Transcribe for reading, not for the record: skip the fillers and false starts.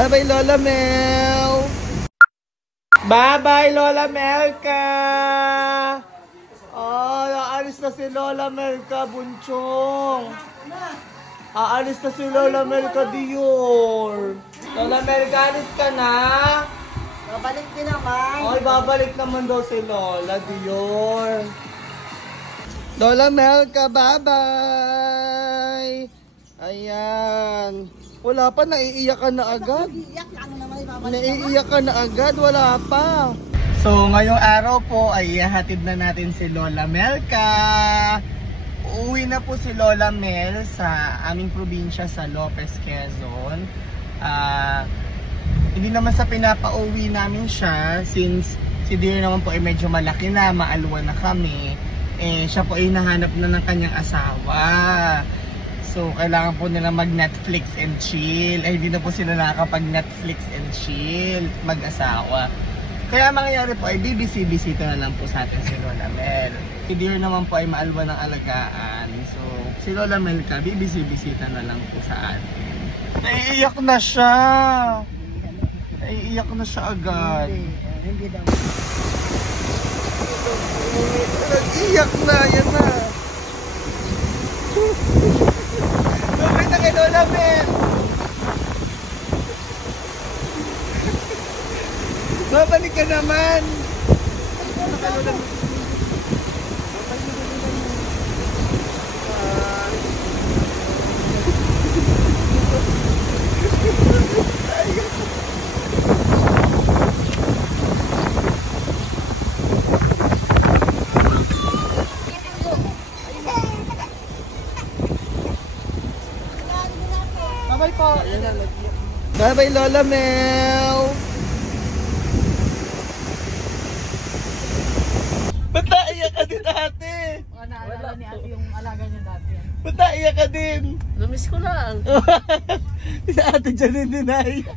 Bye-bye, Lola Mel. Bye-bye, Lola Melka. Oh, aalis na si Lola Melka, bunchong. Aalis na si Lola Melka, Dior. Lola Melka, alis ka na? Babalik din naman. Ay, babalik naman daw si Lola, Dior. Lola Melka, bye-bye. Ayan. Wala pa, naiiyak ka na agad. Naiiyak ka na agad, wala pa. So, ngayong araw po ay hatid na natin si Lola Melka. Uuwi na po si Lola Mel sa aming probinsya sa Lopez, Quezon. Hindi naman sa pinapauwi namin siya since si Dear naman po ay medyo malaki na, maalwa na kami. Siya po ay nahanap na ng kanyang asawa. So, kailangan po nila mag-Netflix and chill. Hindi na po sila nakakapag-Netflix and chill, mag-asawa. Kaya mangyayari po ay bibisi-bisita na lang po sa atin si Lola Mel. Si Dear naman po ay maalwa ng alagaan. So, si Lola Mel ka, bibisi-bisita na lang po sa atin. Naiiyak na siya. Naiiyak na siya agad. Hindi daw. Nag-iyak na, yan na. Lumay na kay Lola Mel. Babalik ka naman. Bye-bye po. Bye-bye, Lola Mel. Ba't naiyak ka din, ate? Naalala ni ate yung alaga niya dati. Ba't naiyak ka din? Lumis ko lang. Si ate dyan din naiyak.